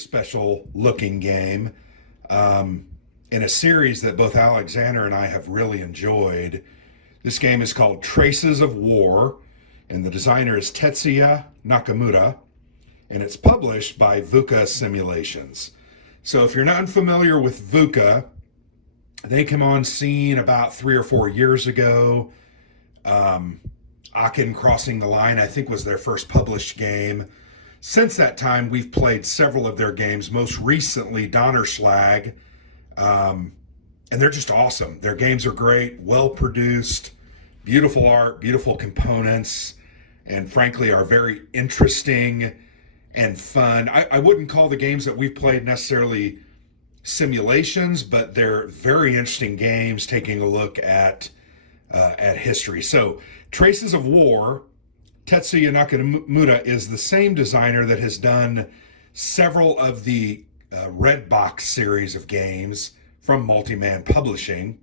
special looking game in a series that both Alexander and I have really enjoyed. This game is called Traces of War, and the designer is Tetsuya Nakamura, and it's published by VUCA Simulations. So if you're not familiar with VUCA, they came on scene about 3 or 4 years ago. Aachen Crossing the Line, I think, was their first published game. Since that time, we've played several of their games, most recently Donnerschlag, and they're just awesome. Their games are great, well-produced, beautiful art, beautiful components, and frankly are very interesting and fun. I wouldn't call the games that we've played necessarily simulations, but they're very interesting games taking a look at history. So Traces of War, Tetsuya Nakamura is the same designer that has done several of the Red Box series of games from Multiman Publishing.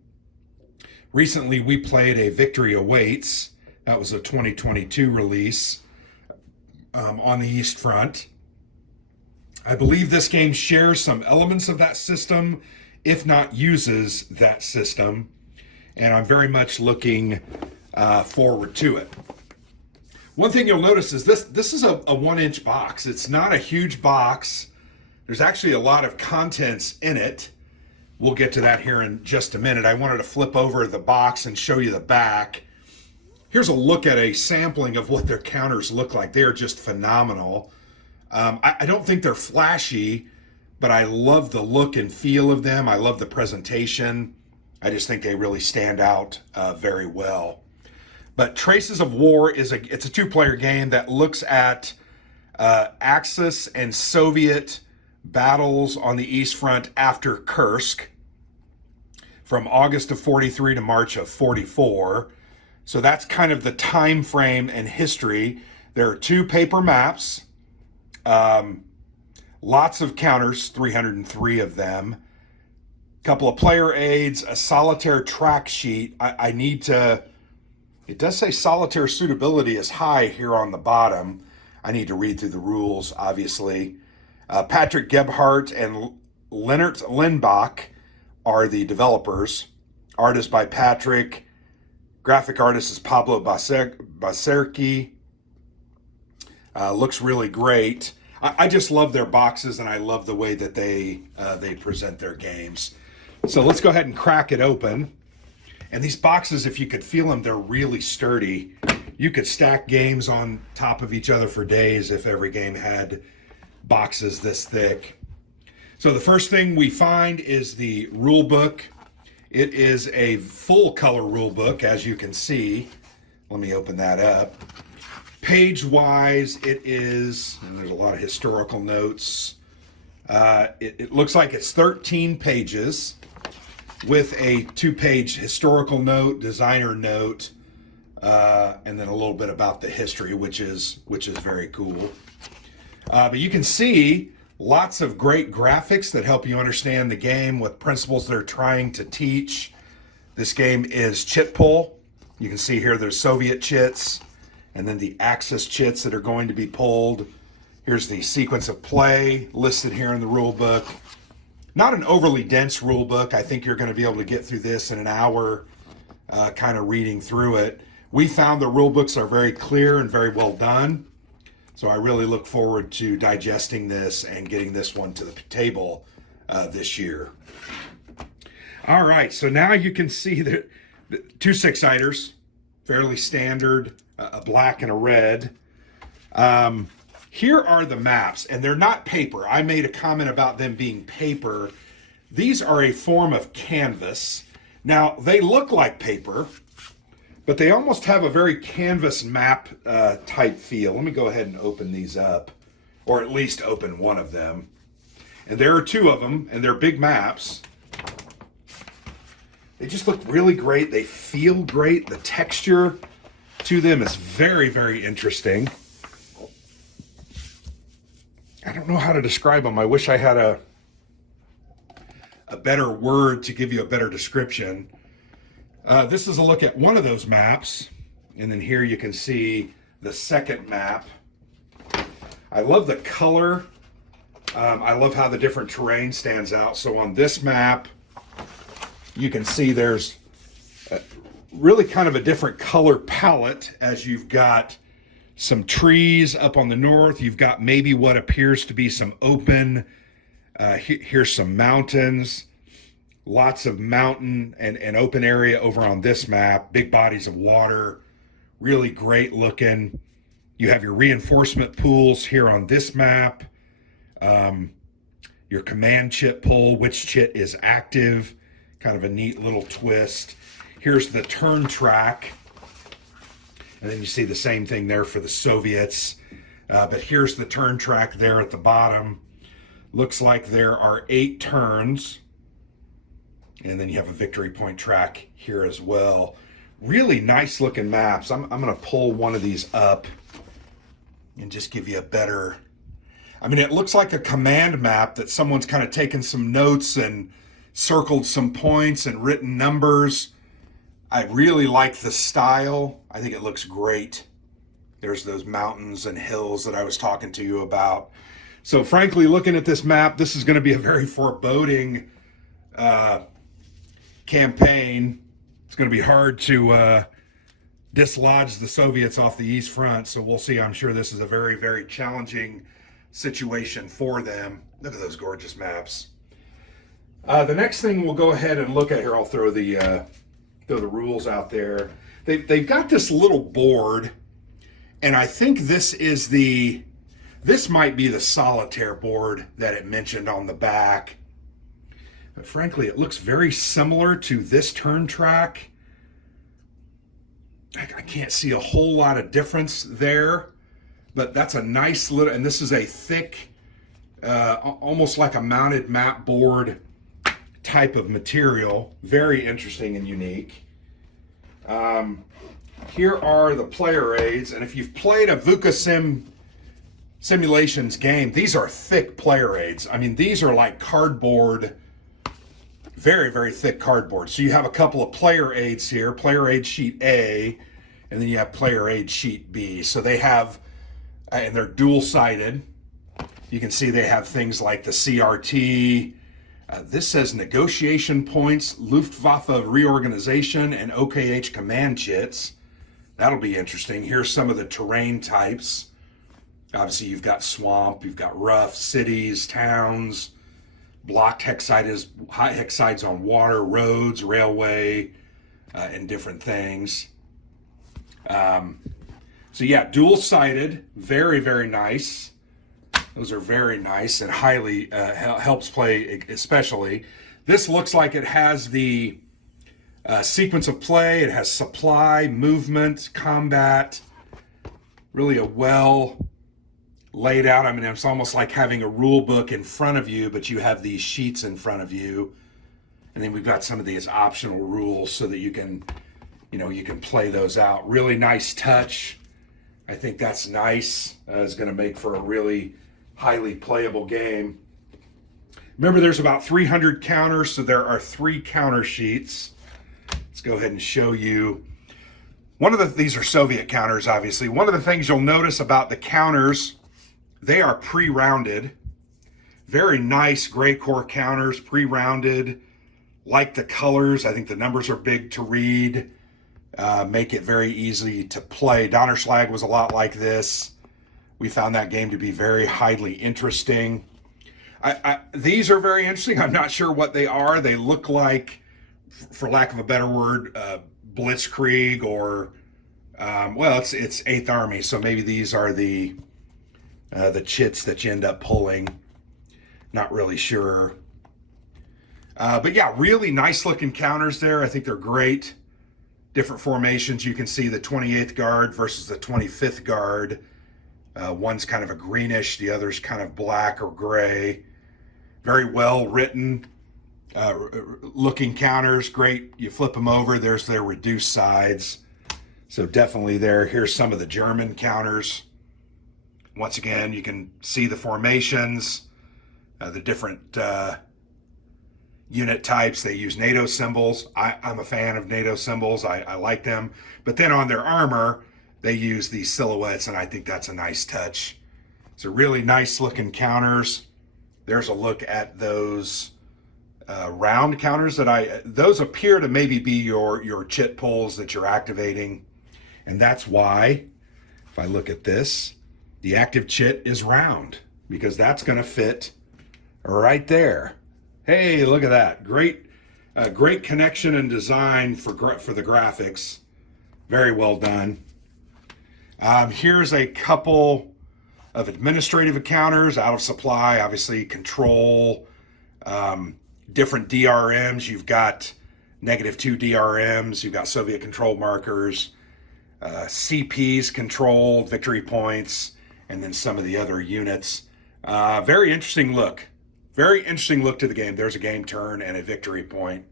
Recently, we played A Victory Awaits. That was a 2022 release on the East Front. I believe this game shares some elements of that system, if not uses that system, and I'm very much looking forward to it. One thing you'll notice is this is a 1-inch box. It's not a huge box. There's actually a lot of contents in it. We'll get to that here in just a minute. I wanted to flip over the box and show you the back. Here's a look at a sampling of what their counters look like. They are just phenomenal. I don't think they're flashy, but I love the look and feel of them. I love the presentation. I just think they really stand out very well. But Traces of War it's a 2-player game that looks at Axis and Soviet battles on the East Front after Kursk from August of 43 to March of 44. So that's kind of the time frame and history. There are 2 paper maps, lots of counters, 303 of them, a couple of player aids, a solitaire track sheet. It does say solitaire suitability is high here on the bottom. I need to read through the rules, obviously. Patrick Gebhardt and Leonard Lindbach are the developers. Artist by Patrick. Graphic artist is Pablo Baserki. Looks really great. I just love their boxes, and I love the way that they present their games. So let's go ahead and crack it open. And these boxes, if you could feel them, they're really sturdy. You could stack games on top of each other for days if every game had boxes this thick. So the first thing we find is the rule book. It is a full color rule book, as you can see. Let me open that up. Page-wise, it is, and there's a lot of historical notes. It looks like it's 13 pages with a 2-page historical note, designer note, and then a little bit about the history, which is very cool. But you can see lots of great graphics that help you understand the game with principles they're trying to teach. This game is chit pull. You can see here there's Soviet chits, and then the Axis chits that are going to be pulled. Here's the sequence of play listed here in the rule book. Not an overly dense rule book. I think you're going to be able to get through this in an hour, kind of reading through it. We found the rule books are very clear and very well done. So I really look forward to digesting this and getting this one to the table this year. All right, so now you can see the 2 6-siders, fairly standard, a black and a red. Here are the maps, and they're not paper. I made a comment about them being paper. These are a form of canvas. Now, they look like paper, but they almost have a very canvas map type feel. Let me go ahead and open these up, or at least open one of them. And there are 2 of them, and they're big maps. They just look really great. They feel great. The texture to them is very, very interesting. I don't know how to describe them. I wish I had a better word to give you a better description. This is a look at one of those maps, and then here you can see the second map. I love the color I love how the different terrain stands out. So on this map, you can see there's really kind of a different color palette, as you've got some trees up on the north. You've got maybe what appears to be some open, here's some mountains, lots of mountain and open area over on this map, big bodies of water, really great looking. You have your reinforcement pools here on this map, your command chit pull, which chit is active, kind of a neat little twist. Here's the turn track, and then you see the same thing there for the Soviets, but here's the turn track there at the bottom. Looks like there are 8 turns. And then you have a victory point track here as well. Really nice looking maps. I'm going to pull one of these up and just give you a better, I mean, it looks like a command map that someone's kind of taken some notes and circled some points and written numbers. I really like the style. I think it looks great. There's those mountains and hills that I was talking to you about. So frankly, looking at this map, this is going to be a very foreboding campaign. It's going to be hard to dislodge the Soviets off the East Front, so we'll see. I'm sure this is a very, very challenging situation for them. Look at those gorgeous maps. The next thing we'll go ahead and look at here, I'll throw the rules out there. They've got this little board, and I think this might be the solitaire board that it mentioned on the back. But frankly, it looks very similar to this turn track. I can't see a whole lot of difference there, but that's a nice little, and this is a thick, almost like a mounted map board type of material. Very interesting and unique. Here are the player aids, and if you've played a VUCA simulations game, these are thick player aids. I mean, these are like cardboard, very, very thick cardboard. So you have a couple of player aids here, player aid sheet A, and then you have player aid sheet B. So they have, and they're dual-sided. You can see they have things like the CRT. This says negotiation points, Luftwaffe reorganization, and OKH command chits. That'll be interesting. Here's some of the terrain types. Obviously, you've got swamp, you've got rough, cities, towns, blocked hexsides on water, roads, railway, and different things. So yeah, dual-sided, very, very nice. Those are very nice and highly helps play especially. This looks like it has the sequence of play. It has supply, movement, combat. Really a well laid out. I mean, it's almost like having a rule book in front of you, but you have these sheets in front of you. And then we've got some of these optional rules so that you can play those out. Really nice touch. I think that's nice. It's going to make for a really highly playable game. Remember, there's about 300 counters, so there are 3 counter sheets. Let's go ahead and show you. These are Soviet counters, obviously. One of the things you'll notice about the counters, they are pre-rounded. Very nice gray core counters, pre-rounded. Like the colors. I think the numbers are big to read. Make it very easy to play. Donnerschlag was a lot like this. We found that game to be very highly interesting. These are very interesting. I'm not sure what they are. They look like, for lack of a better word, Blitzkrieg or, well, it's 8th Army, so maybe these are the chits that you end up pulling. Not really sure. But yeah, really nice looking counters there. I think they're great. Different formations. You can see the 28th Guard versus the 25th Guard. One's kind of a greenish, the other's kind of black or gray. Very well written looking counters. Great. You flip them over, there's their reduced sides. So definitely there. Here's some of the German counters. Once again, you can see the formations, the different unit types. They use NATO symbols. I'm a fan of NATO symbols. I like them. But then on their armor, they use these silhouettes, and I think that's a nice touch. So really nice looking counters. There's a look at those round counters those appear to maybe be your chit pulls that you're activating. And that's why, if I look at this, the active chit is round, because that's going to fit right there. Hey, look at that. Great connection and design for the graphics. Very well done. Here's a couple of administrative counters out of supply, obviously control, different DRMs. You've got -2 DRMs, you've got Soviet control markers, CPs controlled, victory points, and then some of the other units. Very interesting look. Very interesting look to the game. There's a game turn and a victory point.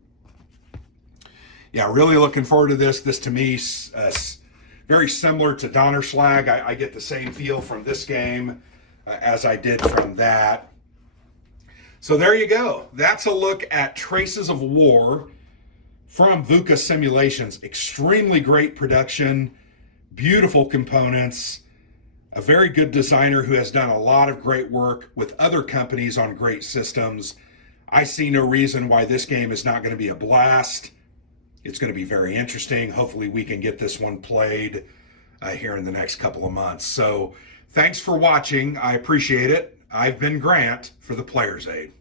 Yeah, really looking forward to this. This to me, very similar to Donnerschlag. I get the same feel from this game as I did from that. So there you go. That's a look at Traces of War from VUCA Simulations. Extremely great production, beautiful components, a very good designer who has done a lot of great work with other companies on great systems. I see no reason why this game is not going to be a blast. It's going to be very interesting. Hopefully we can get this one played here in the next couple of months. So thanks for watching. I appreciate it. I've been Grant for the Player's Aid.